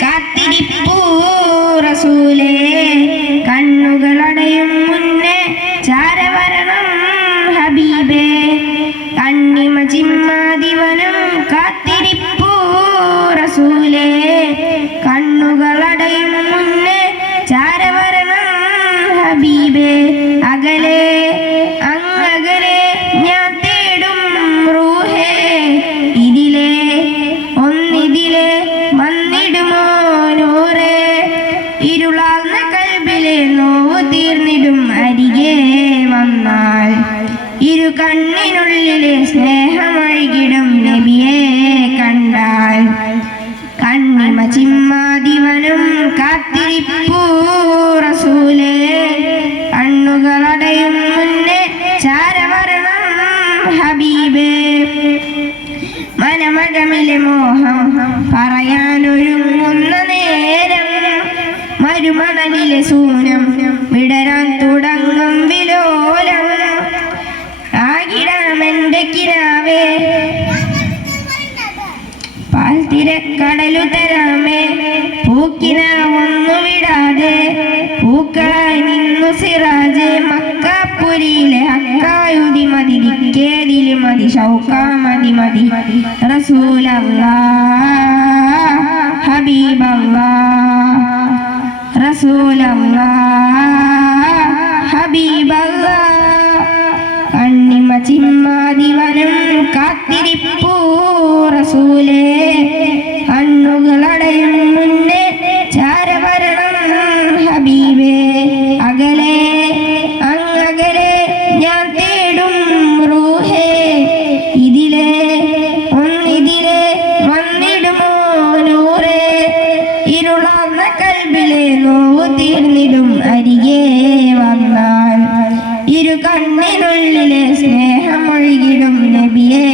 കാത്തിരിപ്പൂ റസൂലേ കണ്ണുകളടയും മുന്നേ ചാരവരണം ഹബീബേ കണ്ണിമ ചിമ്മാതിവനം കാത്തിരിപ്പൂ റസൂലേ കണ്ണുകളടയും മുന്നേ ചാരവരണം ഹബീബേ അകലെ അങ്ങകലെ ഞാൻ തേടും റൂഹേ ഇതിലെ ഒന്നിതിലെ വന്നിടുമോ നൂറേ ഇരുളാർന്ന കൽബിലെ നോവ് തീർന്നിടും അരികെ വന്നാൽ ഇരു കണ്ണിനുള്ളിലെ സ്നേഹമൊഴുകിടും നബിയെ കണ്ടാൽ കണ്ണിമ ചിമ്മാതിവനും കാത്തിരിപ്പൂ റസൂലേ കണ്ണുകളടയും മുന്നേ ചാരവരണം ഹബീബേ മനമകമിലെ മോഹം പറയാനൊരുങ്ങുന്ന നേരം മരുമണലിലെ സൂനം വിടരാൻ തുടങ്ങും വിലോലം ആകിടാമെന്റെ കിരാവേ പാൽത്തിരക്കടലു തരാമേ പൂക്കിന ഒന്നു വിടാതെ പൂക്കളായി നിന്നു സിറാജെ മക്കാപ്പുരിയിലെ ഹക്കായുതി മതി ദിക്കേതില് മതി ഷൗക്കാ മതി മതി റസൂലല്ലാഹ് ഹബീബല്ലാഹ് റസൂലല്ലാഹ് ഹബീബല്ലാഹ് കണ്ണിമ ചിമ്മാതിവനം കാത്തിരിപ്പൂ റസൂലേ കണ്ണുകളടയും മുന്നേ ചാരവരണം ഹബീബേ അകലെ അങ്ങകലെ ഞാൻ തേടും റൂഹേ ഇതിലെ ഒന്നിതിലെ വന്നിടുമോ നൂറേ ഇരുളാർന്ന കൽബിലെ നോവ് തീർന്നിടും അരികെ വന്നാൽ ഇരു കണ്ണിനുള്ളിലെ സ്നേഹമൊഴുകിടും നബിയെ